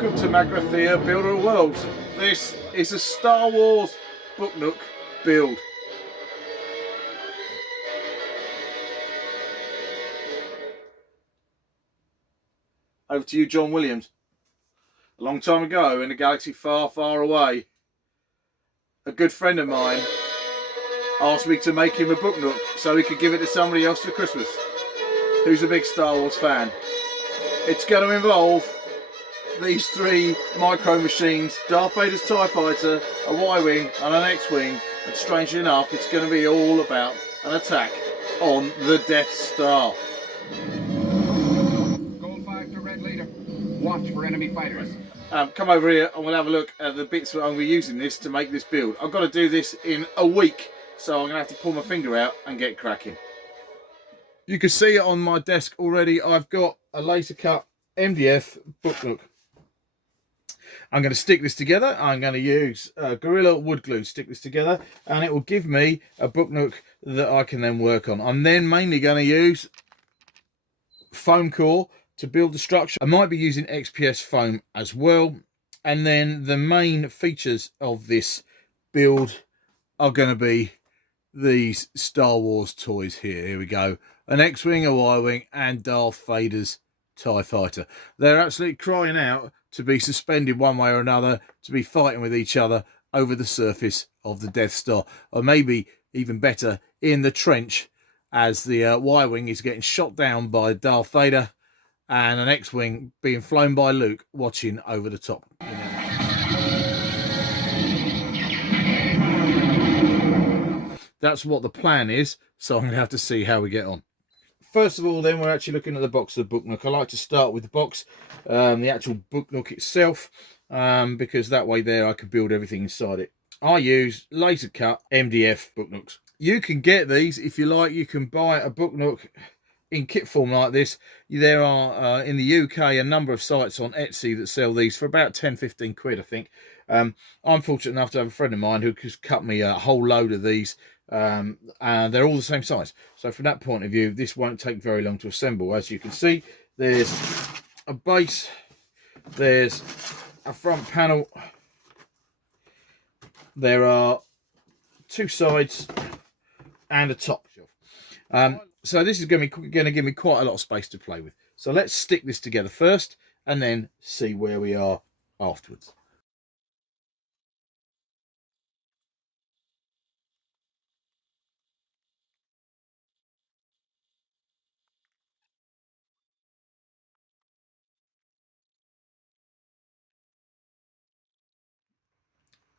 welcome to Magrathea Builder of Worlds. This is a Star Wars Book Nook build. Over to you, John Williams. A long time ago in a galaxy far, far away, a good friend of mine asked me to make him a Book Nook so he could give it to somebody else for Christmas who's a big Star Wars fan. It's going to involve these three micro machines: Darth Vader's TIE Fighter, a Y-Wing and an X-Wing, and strangely enough it's going to be all about an attack on the Death Star. Gold 5 to Red Leader. Watch for enemy fighters. Come over here and we'll have a look at the bits that I'm going to be using this to make this build. I've got to do this in a week, so I'm going to have to pull my finger out and get cracking. You can see it on my desk already. I've got a laser cut MDF Book Nook. I'm going to stick this together. I'm going to use Gorilla wood glue to stick this together, and it will give me a Book Nook that I can then work on. I'm then mainly going to use foam core to build the structure. I might be using XPS foam as well, and then the main features of this build are going to be these Star Wars toys here. Here we go. An X-Wing, a Y-Wing, and Darth Vader's TIE Fighter. They're absolutely crying out to be suspended one way or another, to be fighting with each other over the surface of the Death Star, or maybe even better, in the trench, as the Y-Wing is getting shot down by Darth Vader and an X-Wing being flown by Luke watching over the top. That's what the plan is, so I'm going to have to see how we get on. First of all, then, we're actually looking at the box of the Book Nook. I like to start with the box, the actual Book Nook itself, because that way there I can build everything inside it. I use laser cut MDF Book Nooks. You can get these if you like. You can buy a Book Nook in kit form like this. There are in the UK a number of sites on Etsy that sell these for about 10-15 quid, I think. I'm fortunate enough to have a friend of mine who has cut me a whole load of these, and they're all the same size. So from that point of view, this won't take very long to assemble. As you can see, there's a base, there's a front panel, there are two sides and a top shelf. So this is going to give me quite a lot of space to play with. So let's stick this together first and then see where we are afterwards.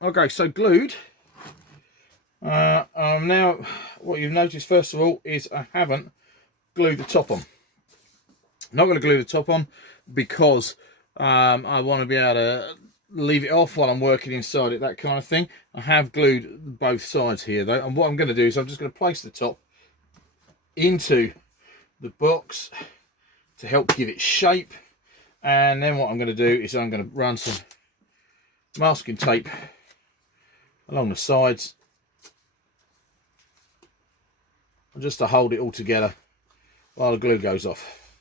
Okay, so glued. Now, what you've noticed first of all is I haven't glued the top on. Not going to glue the top on because I want to be able to leave it off while I'm working inside it, that kind of thing. I have glued both sides here though, and what I'm going to do is I'm just going to place the top into the box to help give it shape, and then what I'm going to do is I'm going to run some masking tape along the sides just to hold it all together while the glue goes off.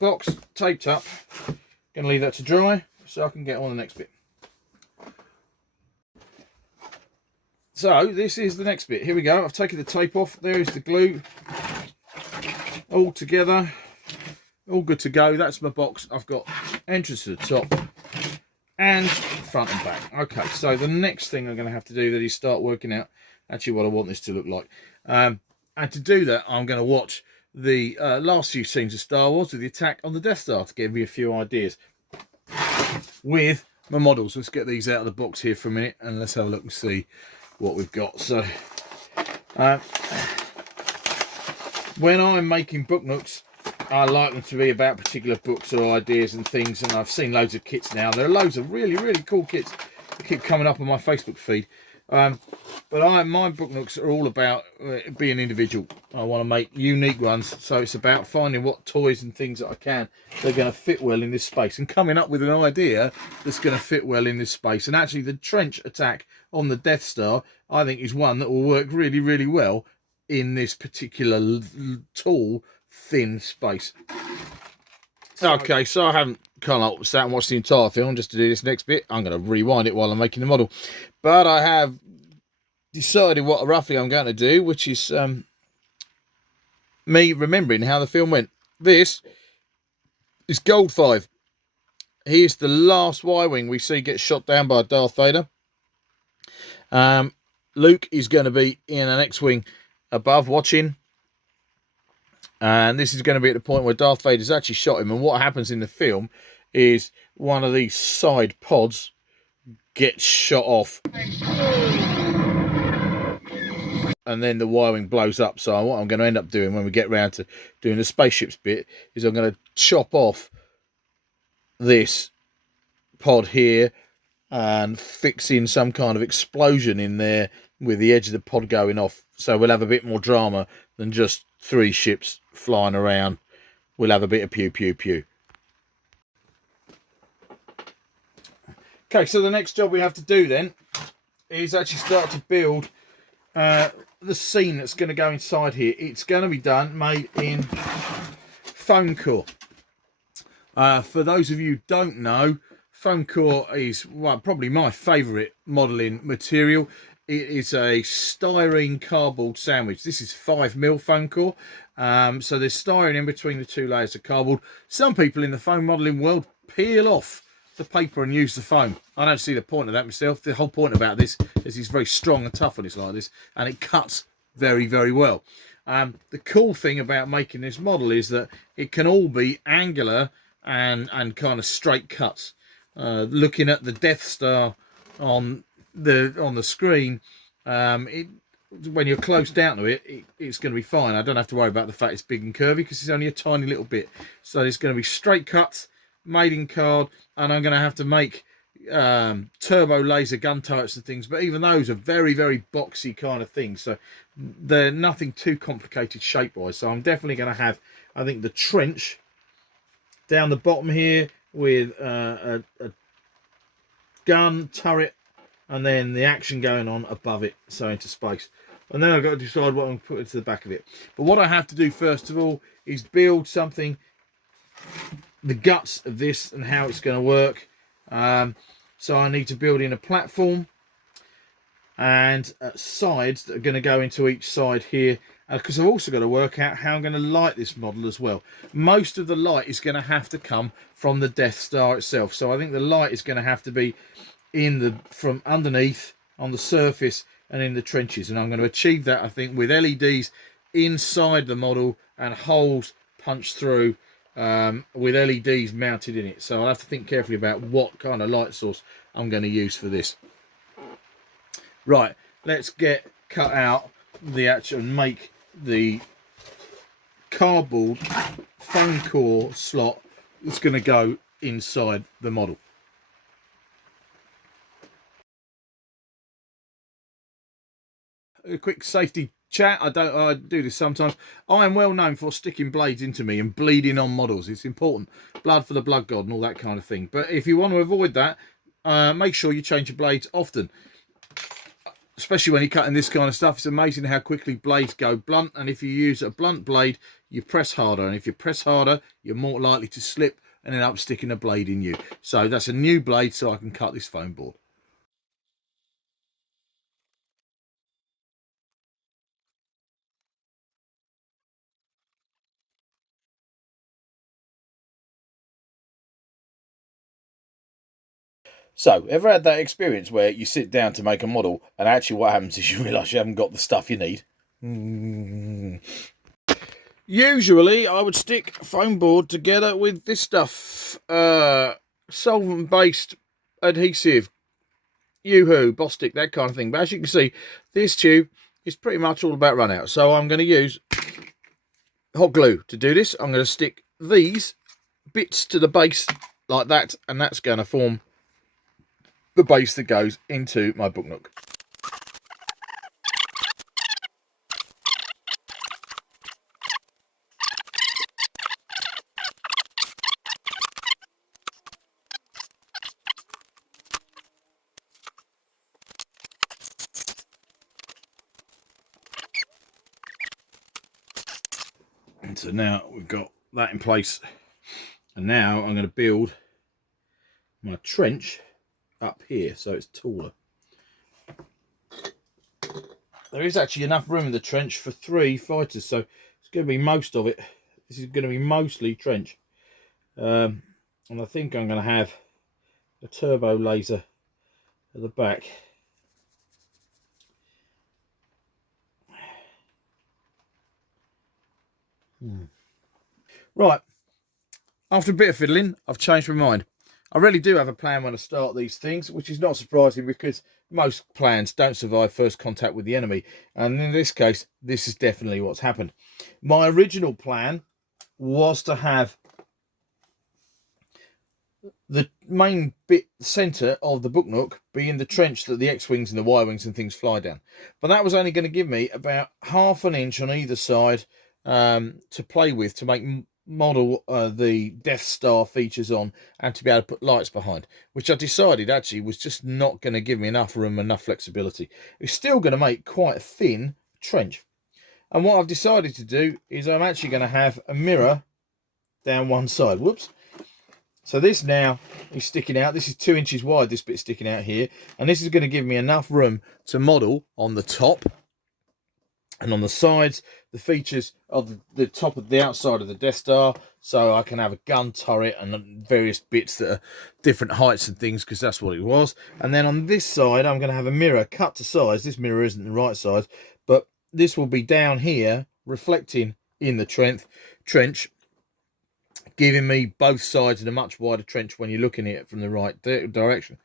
Box taped up. Gonna leave that to dry so I can get on the next bit. So this is the next bit. Here we go. I've taken the tape off. There is the glue all together, all good to go. That's my box. I've got entrance to the top and front and back. Okay, so the next thing I'm going to have to do that is start working out actually what I want this to look like, and to do that I'm going to watch the last few scenes of Star Wars with the attack on the Death Star to give me a few ideas with my models. Let's get these out of the box here for a minute and let's have a look and see what we've got. So when I'm making Book Nooks, I like them to be about particular books or ideas and things, and I've seen loads of kits now. There are loads of really, really cool kits that keep coming up on my Facebook feed. But my Book Nooks are all about being individual. I want to make unique ones, so it's about finding what toys and things that I can that are going to fit well in this space, and coming up with an idea that's going to fit well in this space. And actually the trench attack on the Death Star, I think, is one that will work really, really well in this particular tall, thin space. Okay, so I haven't kind of sat and watched the entire film just to do this next bit. I'm going to rewind it while I'm making the model. But I have decided what roughly I'm going to do, which is me remembering how the film went. This is Gold 5. Here's the last Y-Wing we see get shot down by Darth Vader. Luke is going to be in an X-Wing above watching. And this is going to be at the point where Darth Vader's actually shot him. And what happens in the film is one of these side pods gets shot off. And then the Y-Wing blows up. So what I'm going to end up doing when we get round to doing the spaceships bit is I'm going to chop off this pod here and fix in some kind of explosion in there with the edge of the pod going off. So we'll have a bit more drama than just 3 ships flying around. We'll have a bit of pew pew pew. Okay, so the next job we have to do then is actually start to build the scene that's going to go inside here. It's going to be made in foam core. For those of you who don't know, foam core is probably my favourite modelling material. It is a styrene cardboard sandwich. This is 5mm foam core. So there's styrene in between the 2 layers of cardboard. Some people in the foam modelling world peel off the paper and use the foam. I don't see the point of that myself. The whole point about this is it's very strong and tough when it's like this, and it cuts very, very well. The cool thing about making this model is that it can all be angular and kind of straight cuts. Looking at the Death Star on the screen, when you're close down to it, it's going to be fine. I don't have to worry about the fact it's big and curvy because it's only a tiny little bit. So it's going to be straight cuts, made in card, and I'm going to have to make turbo laser gun turrets and things, but even those are very, very boxy kind of things, so they're nothing too complicated shape wise. So I'm definitely going to have, I think, the trench down the bottom here with a gun turret, and then the action going on above it, so into space. And then I've got to decide what I'm going to put into the back of it. But what I have to do first of all is build something, the guts of this and how it's going to work. So I need to build in a platform and sides that are going to go into each side here, because I've also got to work out how I'm going to light this model as well. Most of the light is going to have to come from the Death Star itself, so I think the light is going to have to be from underneath, on the surface and in the trenches, and I'm going to achieve that, I think, with LEDs inside the model and holes punched through with LEDs mounted in it. So I'll have to think carefully about what kind of light source I'm going to use for this. Right, let's get cut out the actual and make the cardboard foam core slot that's going to go inside the model. A quick safety chat. I do this sometimes. I am well known for sticking blades into me and bleeding on models. It's important. Blood for the blood god and all that kind of thing. But if you want to avoid that, make sure you change your blades often. Especially when you're cutting this kind of stuff. It's amazing how quickly blades go blunt. And if you use a blunt blade, you press harder. And if you press harder, you're more likely to slip and end up sticking a blade in you. So that's a new blade so I can cut this foam board. So, ever had that experience where you sit down to make a model and actually what happens is you realise you haven't got the stuff you need? Usually, I would stick foam board together with this stuff. Solvent-based adhesive, Yoo-hoo, Bostik, that kind of thing. But as you can see, this tube is pretty much all about run out. So I'm going to use hot glue to do this. I'm going to stick these bits to the base like that, and that's going to form the base that goes into my Book Nook. And so now we've got that in place, and now I'm going to build my trench up here so it's taller. There is actually enough room in the trench for 3 fighters, so it's going to be most of it. This is going to be mostly trench. And I think I'm going to have a turbo laser at the back. Right, after a bit of fiddling, I've changed my mind. I really do have a plan when I start these things, which is not surprising because most plans don't survive first contact with the enemy. And in this case, this is definitely what's happened. My original plan was to have the main bit centre of the Book Nook be in the trench that the X-Wings and the Y-Wings and things fly down. But that was only going to give me about ½ an inch on either side to play with, to make model the Death Star features on, and to be able to put lights behind, which I decided actually was just not going to give me enough room, enough flexibility. It's still going to make quite a thin trench. And what I've decided to do is I'm actually going to have a mirror down one side. Whoops. So this now is sticking out. This is 2 inches wide, this bit sticking out here. And this is going to give me enough room to model on the top and on the sides the features of the top of the outside of the Death Star, so I can have a gun turret and various bits that are different heights and things, because that's what it was. And then on this side I'm going to have a mirror cut to size. This mirror isn't the right size, but this will be down here reflecting in the trench, giving me both sides in a much wider trench when you're looking at it from the right direction.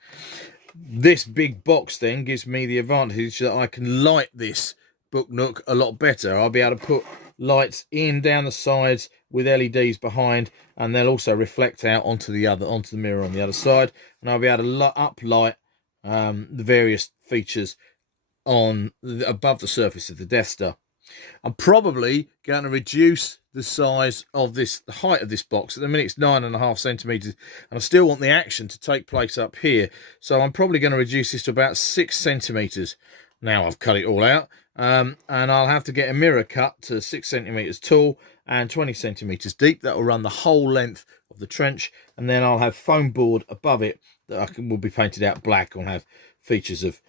This big box then gives me the advantage that I can light this Book Nook a lot better. I'll be able to put lights in down the sides with LEDs behind, and they'll also reflect out onto the mirror on the other side, and I'll be able to uplight the various features above the surface of the Death Star. I'm probably going to reduce the size of the height of this box. At the minute it's 9.5 centimeters, and I still want the action to take place up here, so I'm probably going to reduce this to about 6 centimeters. Now I've cut it all out, and I'll have to get a mirror cut to 6 centimeters tall and 20 centimeters deep. That will run the whole length of the trench, and then I'll have foam board above it that will be painted out black and have features of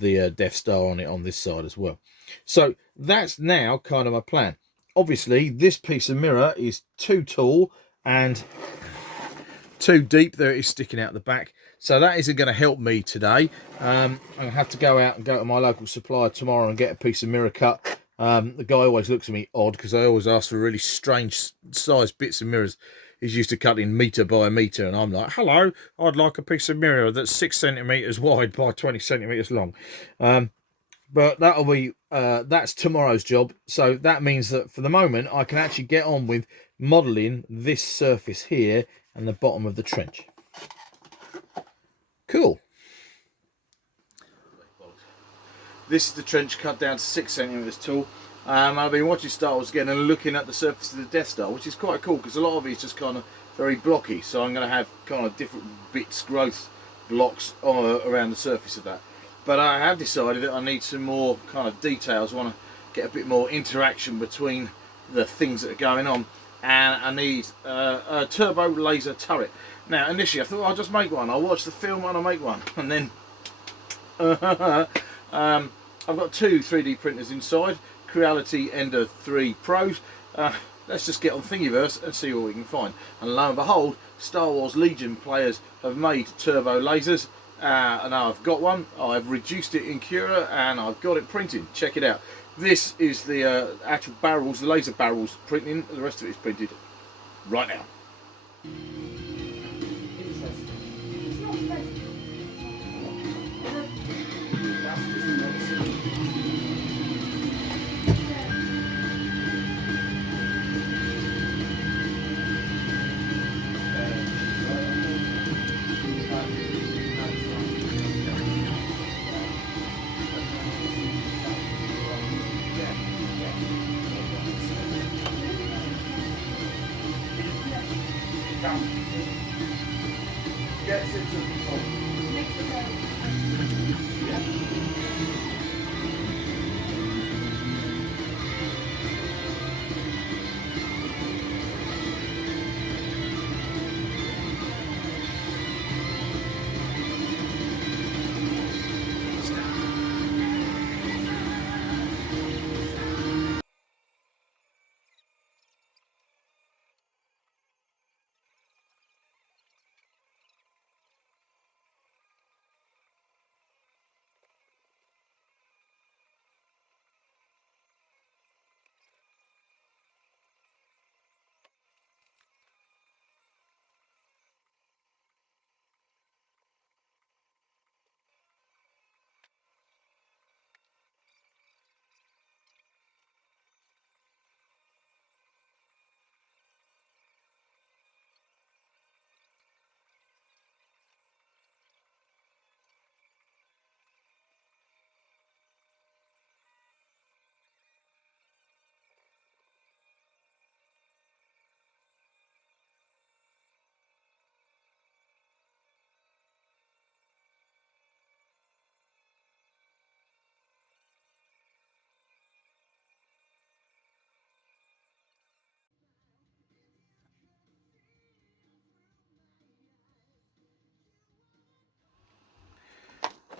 the Death Star on it on this side as well. So that's now kind of my plan. Obviously this piece of mirror is too tall and too deep. There it is sticking out the back, so that isn't going to help me today. I'll have to go out and go to my local supplier tomorrow and get a piece of mirror cut. The guy always looks at me odd because I always ask for really strange sized bits of mirrors. He's used to cutting metre by metre, and I'm like, hello, I'd like a piece of mirror that's 6 centimetres wide by 20 centimetres long. But that'll be that's tomorrow's job. So that means that for the moment I can actually get on with modelling this surface here and the bottom of the trench. Cool. This is the trench cut down to 6 centimetres tall. I've been watching Star Wars again and looking at the surface of the Death Star, which is quite cool because a lot of it is just kind of very blocky. So I'm going to have kind of different bits, growth blocks around the surface of that. But I have decided that I need some more kind of details. I want to get a bit more interaction between the things that are going on, and I need a turbo laser turret. Now initially I thought I'll just make one. I'll watch the film and I'll make one, and then I've got 2 3D printers inside, Creality Ender 3 Pros. Let's just get on Thingiverse and see what we can find. And lo and behold, Star Wars Legion players have made turbo lasers. And I've got one. I've reduced it in Cura and I've got it printed. Check it out. This is the actual barrels, the laser barrels printing. The rest of it is printed right now. Gets into the top.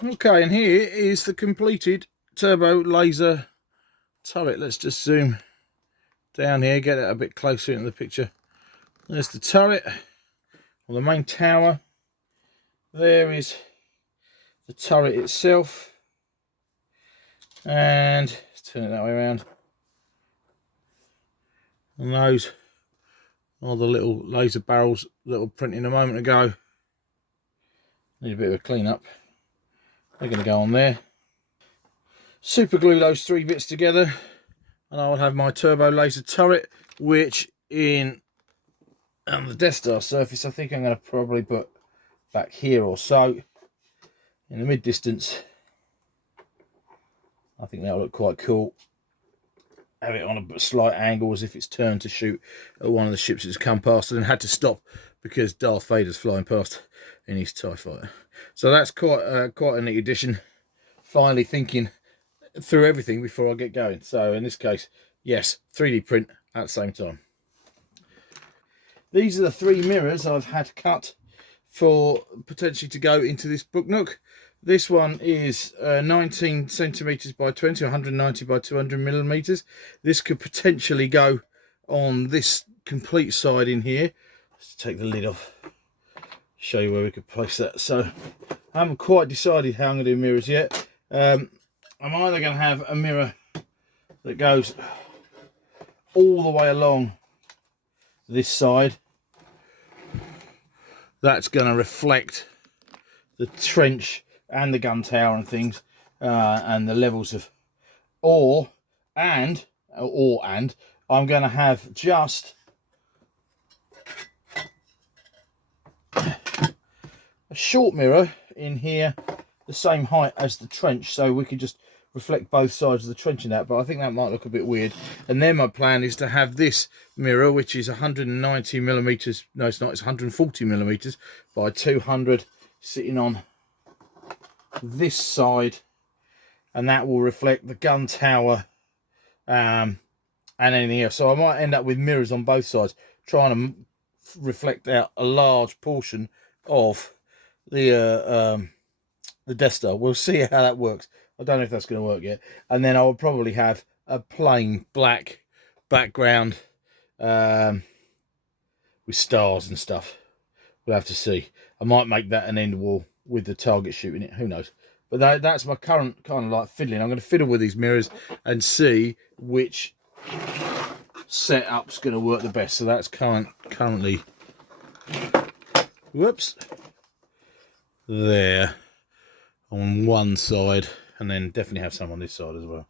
Okay, and here is the completed turbo laser turret. Let's just zoom down here, get it a bit closer into the picture. There's the turret, or the main tower. There is the turret itself. And let's turn it that way around. And those are the little laser barrels that were printing a moment ago. Need a bit of a clean up. They're going to go on there. Super glue those three bits together, and I will have my turbo laser turret, which in the Death Star surface I think I'm going to probably put back here or so in the mid distance. I think that'll look quite cool. Have it on a slight angle as if it's turned to shoot at one of the ships that's come past and had to stop because Darth Vader's flying past in his TIE fighter. So that's quite a neat addition. Finally thinking through everything before I get going. So in this case, yes, 3D print at the same time. These are the three mirrors I've had cut for potentially to go into this Book Nook. This one is 19 centimeters by 20, 190 by 200 millimeters. This could potentially go on this complete side in here. Let's take the lid off, show you where we could place that. So I haven't quite decided how I'm going to do mirrors yet. I'm either going to have a mirror that goes all the way along this side. That's going to reflect the trench and the gun tower and things, and the levels of, or I'm going to have just a short mirror in here, the same height as the trench, so we could just reflect both sides of the trench in that. But I think that might look a bit weird. And then my plan is to have this mirror, which is 190 millimeters, no it's not, it's 140 millimeters by 200, sitting on this side, and that will reflect the gun tower and anything else. So I might end up with mirrors on both sides, trying to reflect out a large portion of the Death Star. We'll see how that works. I don't know if that's going to work yet. And then I will probably have a plain black background with stars and stuff. We'll have to see. I might make that an end wall with the target shooting it, who knows. But that's my current kind of like fiddling. I'm going to fiddle with these mirrors and see which setup's going to work the best. So that's currently, whoops, there on one side, and then definitely have some on this side as well.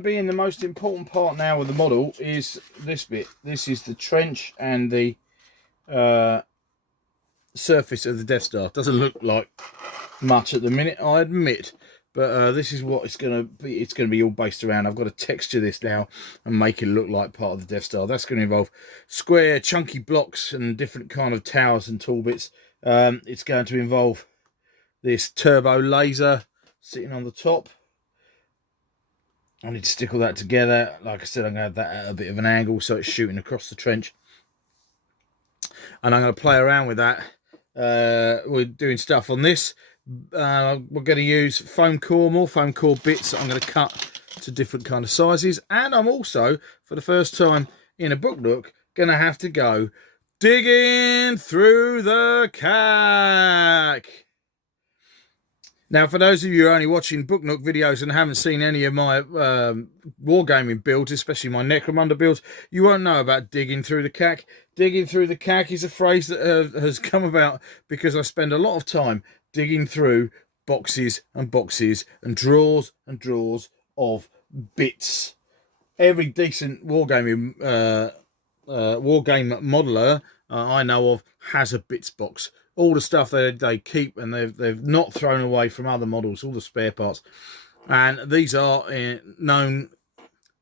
Being the most important part now of the model is this bit. This is the trench and the surface of the Death Star. Doesn't look like much at the minute, I admit, but this is what it's going to be. It's going to be all based around. I've got to texture this now and make it look like part of the Death Star. That's going to involve square chunky blocks and different kind of towers and tool bits. It's going to involve this turbo laser sitting on the top. I need to stick all that together. Like I said, I'm going to have that at a bit of an angle so it's shooting across the trench, and I'm going to play around with that. We're doing stuff on this. We're going to use foam core, more foam core bits that I'm going to cut to different kind of sizes. And I'm also, for the first time in a Book Nook, going to have to go digging through the cack. Now, for those of you who are only watching Book Nook videos and haven't seen any of my wargaming builds, especially my Necromunda builds, you won't know about digging through the cack. Digging through the cack is a phrase that has come about because I spend a lot of time digging through boxes and boxes and drawers of bits. Every decent wargaming wargame modeler I know of has a bits box. All the stuff they keep and they've not thrown away from other models, all the spare parts. And these are known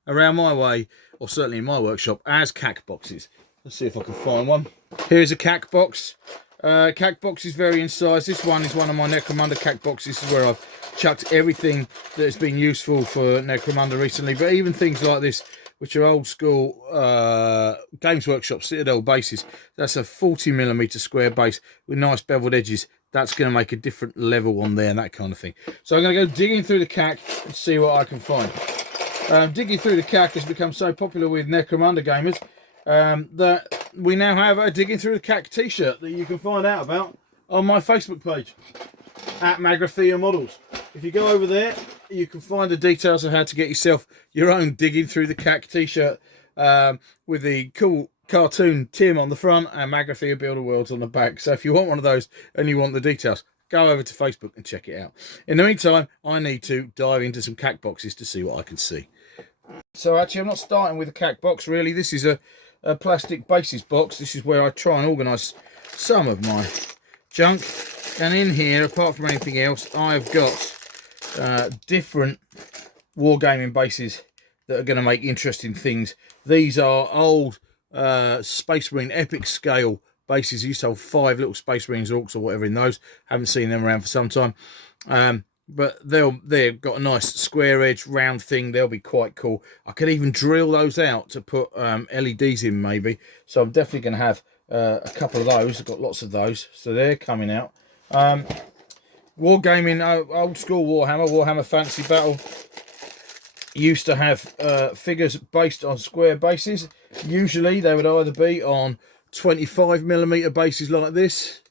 around my way, or certainly in my workshop, as cack boxes. Let's see if I can find one. Here's a cack box. Cack boxes vary in size. This one is one of my Necromunda cack boxes. This is where I've chucked everything that has been useful for Necromunda recently, but even things like this, which are old school Games Workshop Citadel bases. That's a 40mm square base with nice beveled edges. that's going to make a different level on there and that kind of thing. So I'm going to go digging through the cack and see what I can find. Digging through the cack has become so popular with Necromunda gamers that we now have a digging through the cack t-shirt that you can find out about on my Facebook page at Magrathea Models. If you go over there, you can find the details of how to get yourself your own digging through the cack t-shirt with the cool cartoon Tim on the front and Magrathea Builder Worlds on the back. So if you want one of those and you want the details, go over to Facebook and check it out. In the meantime, I need to dive into some cack boxes to see what I can see. So actually, I'm not starting with a cack box really. This is a plastic bases box. This is where I try and organise some of my junk. And in here, apart from anything else, I've got different wargaming bases that are going to make interesting things. These are old Space Marine epic scale bases. I used to hold 5 little Space Marines orcs or whatever in those. Haven't seen them around for some time. But they've got a nice square edge round thing. They'll be quite cool. I could even drill those out to put LEDs in maybe. So I'm definitely going to have a couple of those. I've got lots of those. So they're coming out. Wargaming, old school Warhammer Fantasy Battle used to have figures based on square bases. Usually they would either be on 25mm bases like this.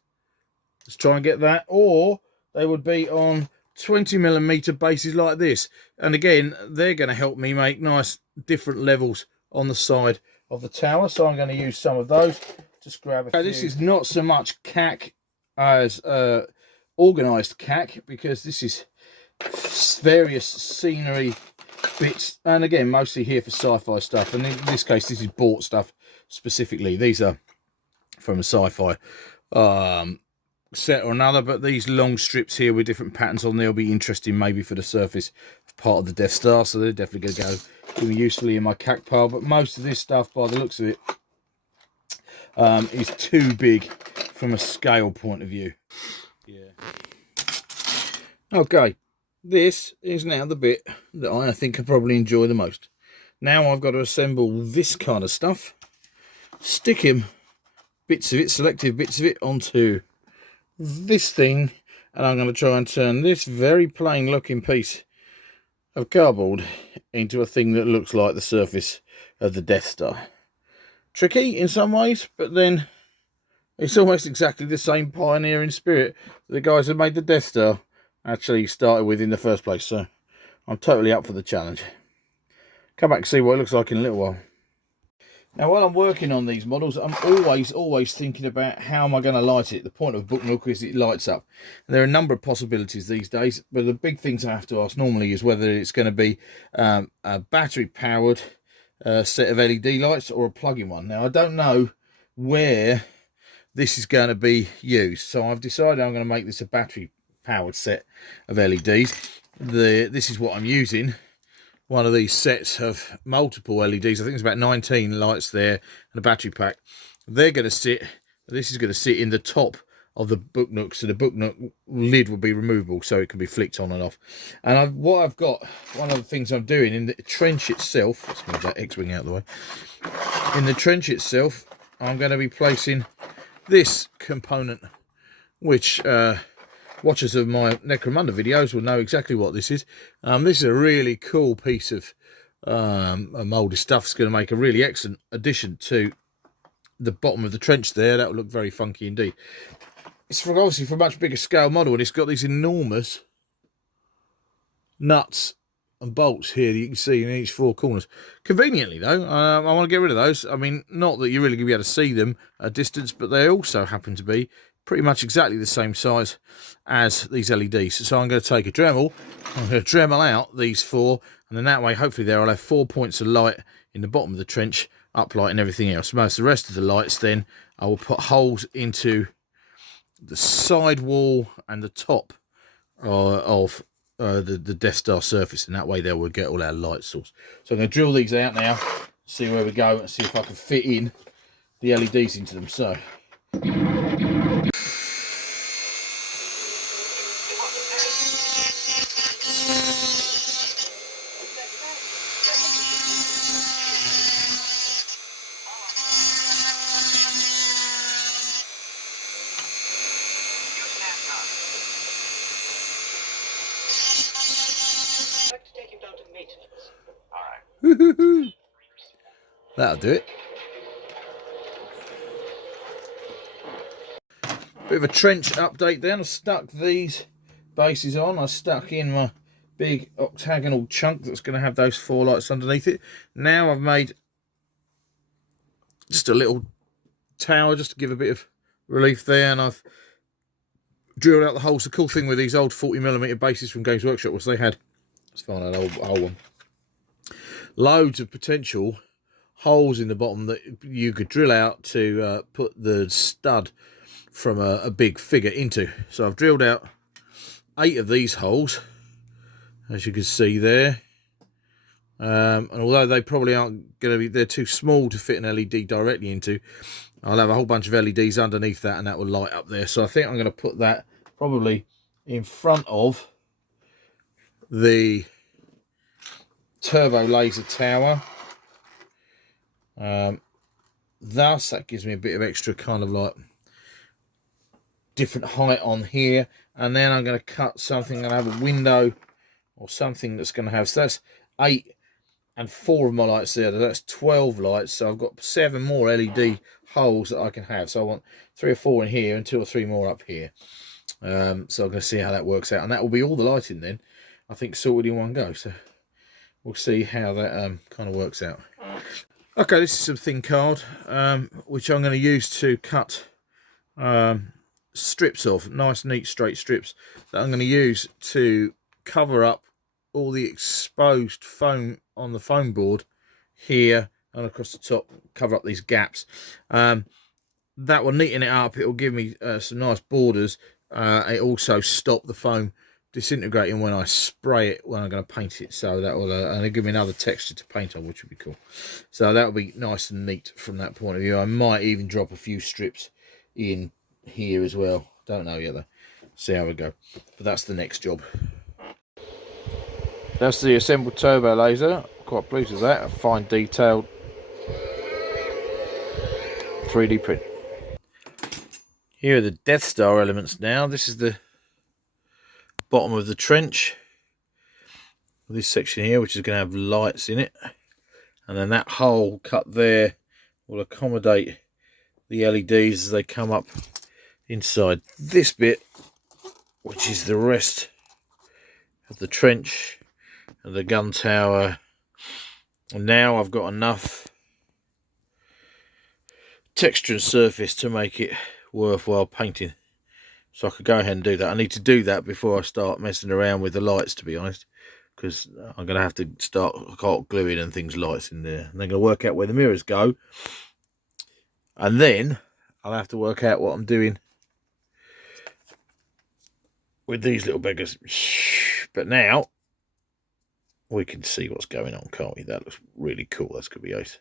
Let's try and get that. Or they would be on 20mm bases like this. And again, they're going to help me make nice different levels on the side of the tower. So I'm going to use some of those. Just grab a few. This is not so much cack as organised cack, because this is various scenery bits, and again mostly here for sci-fi stuff, and in this case this is bought stuff specifically. These are from a sci-fi set or another, but these long strips here with different patterns on there will be interesting maybe for the surface part of the Death Star, so they're definitely going to go usefully in my cack pile. But most of this stuff, by the looks of it, is too big from a scale point of view. Yeah. Okay, this is now the bit that I think I probably enjoy the most. Now I've got to assemble this kind of stuff, stick him bits of it, selective bits of it, onto this thing, and I'm going to try and turn this very plain looking piece of cardboard into a thing that looks like the surface of the Death Star. Tricky in some ways, but then it's almost exactly the same pioneering spirit that the guys who made the Death Star actually started with in the first place. So I'm totally up for the challenge. Come back and see what it looks like in a little while. Now, while I'm working on these models, I'm always thinking about how am I going to light it. The point of Book Nook is it lights up. And there are a number of possibilities these days, but the big things I have to ask normally is whether it's going to be a battery-powered set of LED lights or a plug-in one. Now, I don't know where this is going to be used, so I've decided I'm going to make this a battery-powered set of LEDs. This is what I'm using. One of these sets of multiple LEDs. I think it's about 19 lights there and a battery pack. They're going to sit, this is going to sit in the top of the Book Nook, so the Book Nook lid will be removable so it can be flicked on and off. And what I've got, one of the things I'm doing in the trench itself, let's move that X-wing out of the way. In the trench itself, I'm going to be placing this component, which watchers of my Necromunda videos will know exactly what this is. This is a really cool piece of mouldy stuff. It's going to make a really excellent addition to the bottom of the trench there. That will look very funky indeed. It's obviously for a much bigger scale model, and it's got these enormous nuts and bolts here that you can see in each 4 corners. Conveniently though, I want to get rid of those. I mean, not that you're really going to be able to see them at a distance, but they also happen to be pretty much exactly the same size as these LEDs. So I'm going to take a Dremel, I'm going to Dremel out these 4, and then that way hopefully there I'll have 4 points of light in the bottom of the trench, uplight and everything else. Most of the rest of the lights then I will put holes into the side wall and the top of the Death Star surface, and that way there we'll get all our light source. So I'm going to drill these out now, see where we go, and see if I can fit in the LEDs into them. So That'll do it. Bit of a trench update then. I stuck these bases on. I stuck in my big octagonal chunk that's going to have those 4 lights underneath it. Now I've made just a little tower just to give a bit of relief there, and I've drilled out the holes. The cool thing with these old 40mm bases from Games Workshop was they had, let's find an old one, loads of potential holes in the bottom that you could drill out to put the stud from a big figure into. So I've drilled out 8 of these holes, as you can see there. And although they probably aren't going to be, they're too small to fit an LED directly into, I'll have a whole bunch of LEDs underneath that and that will light up there. So I think I'm going to put that probably in front of the turbo laser tower. Thus, that gives me a bit of extra kind of like different height on here. And then I'm going to cut something and have a window or something that's going to have, so that's 8 and 4 of my lights there. That's 12 lights. So I've got 7 more LED holes that I can have. So I want 3 or 4 in here and 2 or 3 more up here. So I'm going to see how that works out, and that will be all the lighting then, I think, sorted in one go. So we'll see how that kind of works out. Okay, this is some thin card, which I'm going to use to cut strips of, nice neat straight strips that I'm going to use to cover up all the exposed foam on the foam board here and across the top, cover up these gaps. That will neaten it up. It will give me some nice borders. It also stop the foam disintegrating when I spray it when I'm going to paint it. So that will and it'll give me another texture to paint on, which would be cool. So that will be nice and neat from that point of view. I might even drop a few strips in here as well. Don't know yet though. See how we go. But that's the next job. That's the assembled turbo laser. Quite pleased with that. A fine detailed 3D print. Here are the Death Star elements now. This is the bottom of the trench. This section here, which is going to have lights in it. And then that hole cut there will accommodate the LEDs as they come up inside this bit, which is the rest of the trench and the gun tower. And now I've got enough texture and surface to make it worthwhile painting, so I could go ahead and do that. I need to do that before I start messing around with the lights, to be honest, because I'm going to have to start hot gluing and things, lights in there, and then I'm going to work out where the mirrors go, and then I'll have to work out what I'm doing with these little beggars. But now we can see what's going on, can't we? That looks really cool. That's going to be ace.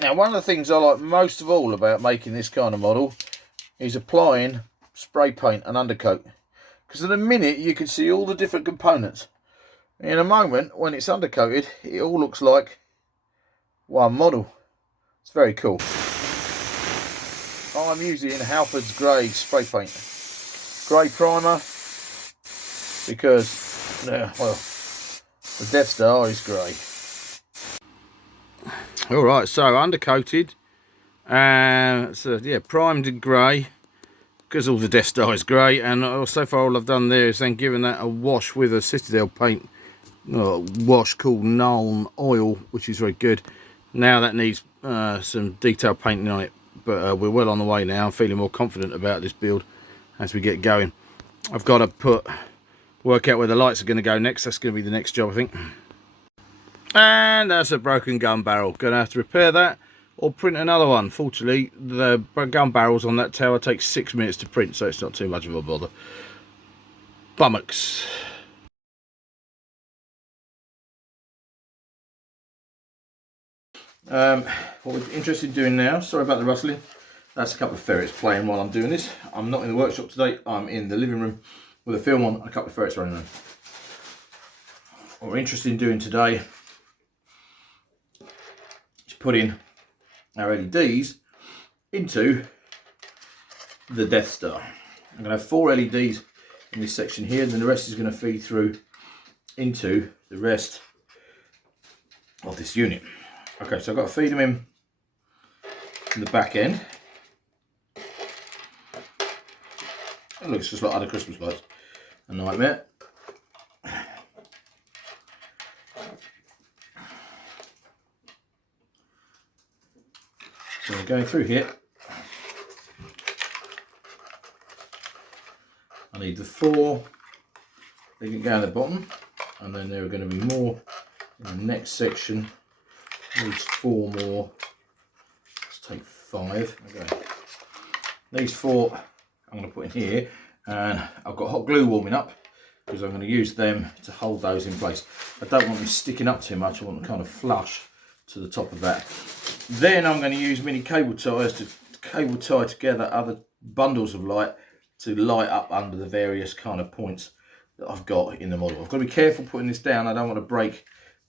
Now, one of the things I like most of all about making this kind of model is applying spray paint and undercoat. Because in a minute you can see all the different components. In a moment, when it's undercoated, it all looks like one model. It's very cool. I'm using Halford's Grey spray paint. Grey primer, because, well, the Death Star is grey. Alright, so undercoated, so yeah, primed in grey, because all the Death Star is grey, and so far all I've done there is then given that a wash with a Citadel paint wash called Nuln Oil, which is very good. Now that needs some detail painting on it, but we're well on the way now. I'm feeling more confident about this build as we get going. I've got to work out where the lights are going to go next. That's going to be the next job, I think. And that's a broken gun barrel. Going to have to repair that or print another one. Fortunately, the gun barrels on that tower take 6 minutes to print, so it's not too much of a bother. Bummocks. What we're interested in doing now, sorry about the rustling, that's a couple of ferrets playing while I'm doing this. I'm not in the workshop today, I'm in the living room with a film on and a couple of ferrets running around. What we're interested in doing today is putting our LEDs into the Death Star. I'm going to have 4 LEDs in this section here, and then the rest is going to feed through into the rest of this unit. Okay, so I've got to feed them in the back end. It looks just like other Christmas lights. A nightmare. So we're going through here. I need the 4. They can go at the bottom, and then there are going to be more in the next section. Needs 4 more. Let's take 5. Okay. These 4 I'm going to put in here, and I've got hot glue warming up because I'm going to use them to hold those in place. I don't want them sticking up too much. I want them kind of flush to the top of that. Then I'm going to use mini cable ties to cable tie together other bundles of light to light up under the various kind of points that I've got in the model. I've got to be careful putting this down. I don't want to break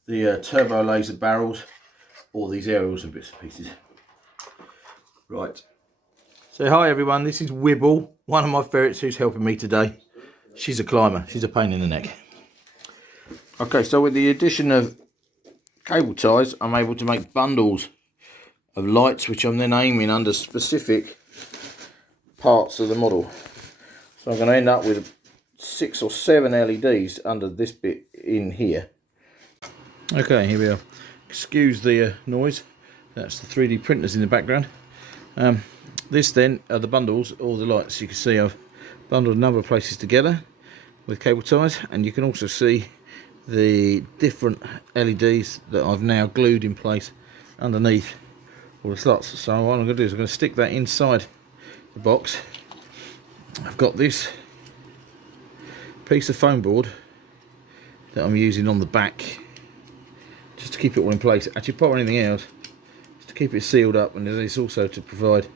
the turbo laser barrels or these aerials and bits and pieces. Right. So hi everyone, this is Wibble, one of my ferrets who's helping me today. She's a climber, she's a pain in the neck. Okay, so with the addition of cable ties, I'm able to make bundles of lights which I'm then aiming under specific parts of the model. So I'm going to end up with 6 or 7 LEDs under this bit in here. Okay, here we are. Excuse the noise, that's the 3D printers in the background. This then are the bundles, all the lights. You can see I've bundled a number of places together with cable ties, and you can also see the different LEDs that I've now glued in place underneath all the slots. So what I'm going to do is I'm going to stick that inside the box. I've got this piece of foam board that I'm using on the back just to keep it all in place. Actually, apart from anything else, just to keep it sealed up, and it's also to provide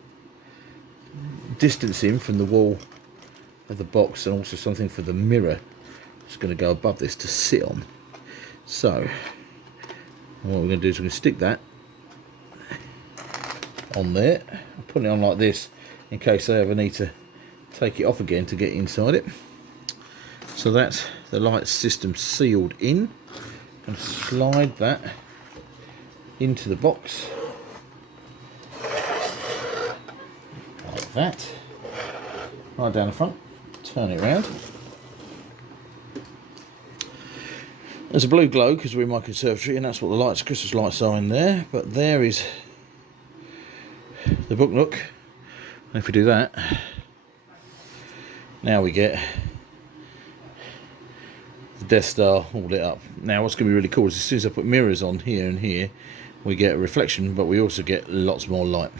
distancing from the wall of the box, and also something for the mirror. It's going to go above this to sit on. So what we're going to do is we're going to stick that on there. I'll put it on like this in case I ever need to take it off again to get inside it. So that's the light system sealed in, and slide that into the box like that, right down the front. Turn it around. There's a blue glow because we're in my conservatory, and that's what the lights, Christmas lights, are in there. But there is the Book Nook, and if we do that, now we get the Death Star all lit up. Now what's going to be really cool is as soon as I put mirrors on here and here, we get a reflection, but we also get lots more light.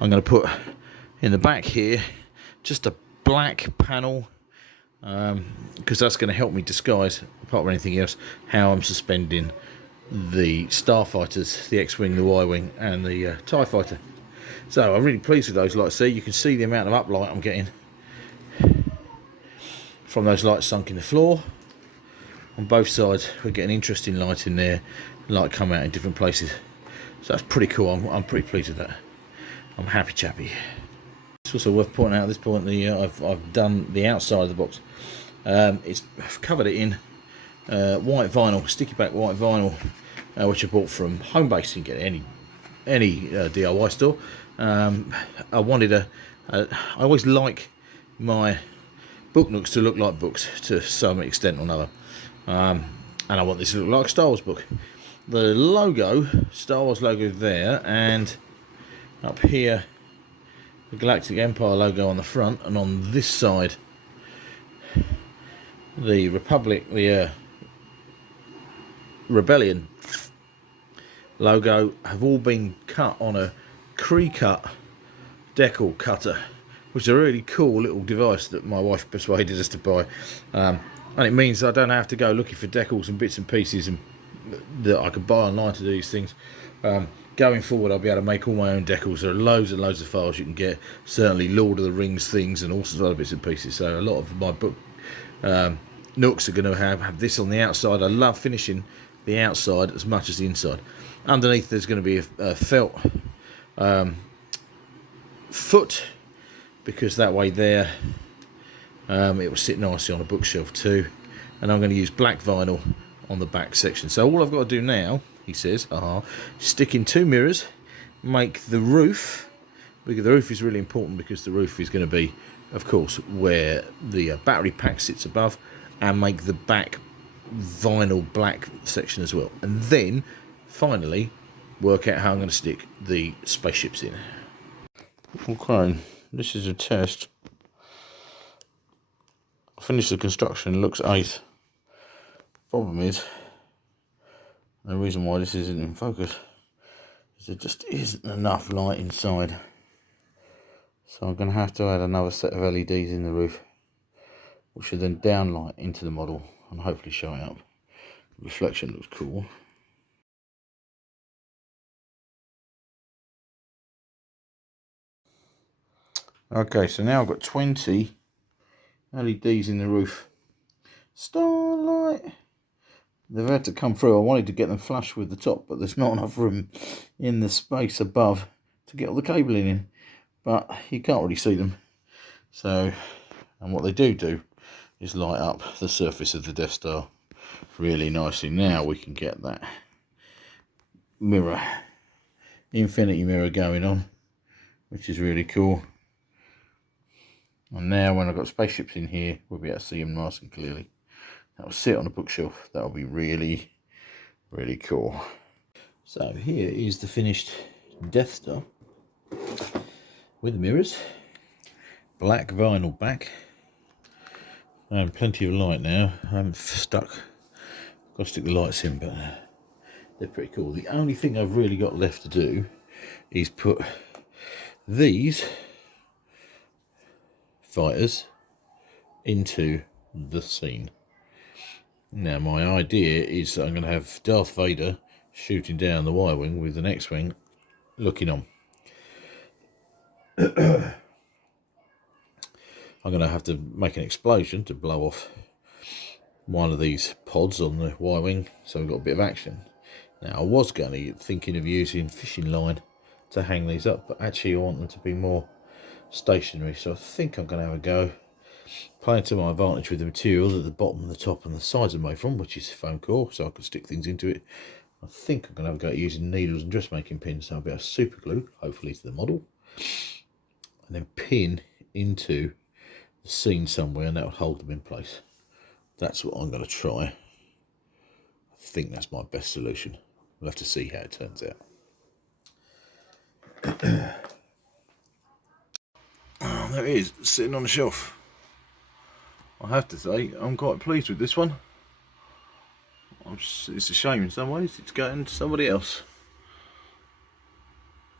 I'm going to put in the back here just a black panel, because that's going to help me disguise, apart from anything else, how I'm suspending the starfighters, the X-Wing, the Y-Wing, and the TIE Fighter. So I'm really pleased with those lights there. You can see the amount of uplight I'm getting from those lights sunk in the floor. On both sides we're getting interesting light in there, light come out in different places. So that's pretty cool. I'm pretty pleased with that. I'm happy chappy. It's also worth pointing out at this point I've done the outside of the box. I've covered it in white vinyl, sticky back white vinyl, which I bought from Homebase. You can get it any DIY store. I wanted I always like my Book Nooks to look like books to some extent or another, and I want this to look like a Star Wars book. The logo, Star Wars logo there, and up here the Galactic Empire logo on the front, and on this side the Republic, the Rebellion logo, have all been cut on a Cree-cut decal cutter, which is a really cool little device that my wife persuaded us to buy, and it means I don't have to go looking for decals and bits and pieces and that I can buy online to do these things. Going forward, I'll be able to make all my own decals. There are loads and loads of files you can get, certainly Lord of the Rings things and all sorts of other bits and pieces. So a lot of my book Nooks are going to have this on the outside. I love finishing the outside as much as the inside. Underneath there's going to be a felt foot, because that way there it will sit nicely on a bookshelf too. and I'm going to use black vinyl on the back section. So all I've got to do now, he says, stick in 2 mirrors, make the roof, because the roof is really important, because the roof is going to be, of course, where the battery pack sits above, and make the back vinyl black section as well. And then, finally, work out how I'm going to stick the spaceships in. Okay, this is a test. I finished the construction, it looks ace. Problem is, the reason why this isn't in focus is there just isn't enough light inside. So I'm going to have to add another set of LEDs in the roof, which should then downlight into the model and hopefully show it up. The reflection looks cool. Okay, so now I've got 20 LEDs in the roof. Starlight! They've had to come through. I wanted to get them flush with the top, but there's not enough room in the space above to get all the cabling in. But you can't really see them. So, and what they do is light up the surface of the Death Star really nicely. Now we can get that mirror, infinity mirror going on, which is really cool. And now when I've got spaceships in here, we'll be able to see them nice and clearly. That'll sit on a bookshelf. That'll be really, really cool. So here is the finished Death Star with the mirrors, black vinyl back, and plenty of light now. I'm stuck. Got to stick the lights in, but they're pretty cool. The only thing I've really got left to do is put these fighters into the scene. Now my idea is that I'm going to have Darth Vader shooting down the Y-wing with an X-wing looking on. I'm going to have to make an explosion to blow off one of these pods on the Y-wing, so we've got a bit of action. Now I was thinking of using fishing line to hang these up, but actually I want them to be more stationary, so I think I'm going to have a go playing to my advantage with the material that the bottom, the top and the sides are made from, which is foam core, so I can stick things into it. I think I'm going to have a go at using needles and dressmaking pins, so I'll be able to super glue, hopefully to the model, and then pin into the scene somewhere, and that will hold them in place. That's what I'm going to try. I think that's my best solution. We'll have to see how it turns out. Oh, there it is, sitting on the shelf. I have to say, I'm quite pleased with this one. It's a shame in some ways it's going to somebody else.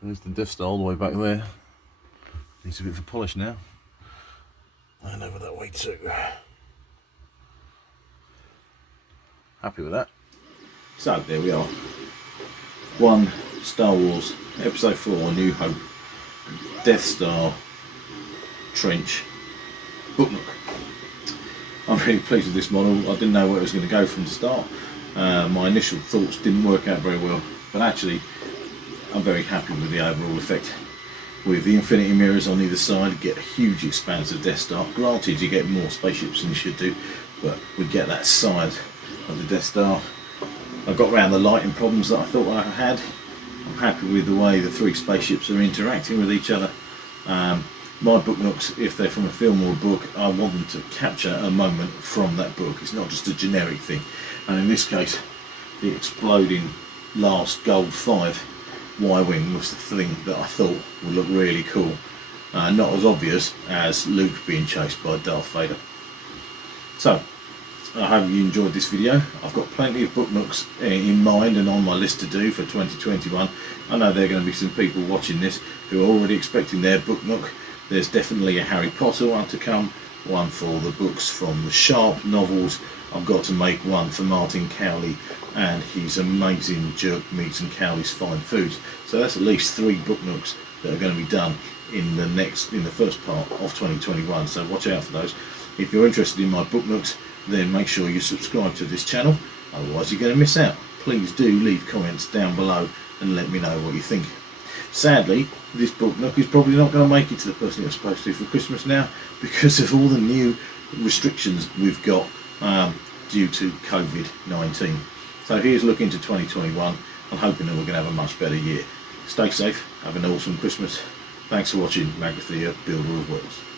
There's the Death Star all the way back there. Needs a bit of a polish now. And over that way too. Happy with that. So there we are. One Star Wars Episode 4 New Hope Death Star Trench Book Nook. I'm really pleased with this model. I didn't know where it was going to go from the start. My initial thoughts didn't work out very well, but actually I'm very happy with the overall effect. With the infinity mirrors on either side, you get a huge expanse of Death Star. Granted, you get more spaceships than you should do, but we get that side of the Death Star. I got around the lighting problems that I thought I had. I'm happy with the way the 3 spaceships are interacting with each other. My Book Nooks, if they're from a film or a book, I want them to capture a moment from that book. It's not just a generic thing. And in this case, the exploding last Gold 5 Y-wing was the thing that I thought would look really cool. Not as obvious as Luke being chased by Darth Vader. So, I hope you enjoyed this video. I've got plenty of Book Nooks in mind and on my list to do for 2021. I know there are going to be some people watching this who are already expecting their Book Nook. There's definitely a Harry Potter one to come, one for the books from the Sharp novels. I've got to make one for Martin Cowley and his amazing jerk meats and Cowley's fine foods. So that's at least 3 Book Nooks that are going to be done in the first part of 2021. So watch out for those. If you're interested in my Book Nooks, then make sure you subscribe to this channel, otherwise you're going to miss out. Please do leave comments down below and let me know what you think. Sadly, this Book Nook is probably not going to make it to the person it's supposed to for Christmas now, because of all the new restrictions we've got. due to COVID-19. So here's looking to 2021. I'm hoping that we're going to have a much better year. Stay safe, have an awesome Christmas. Thanks for watching Magathea Builder of Worlds.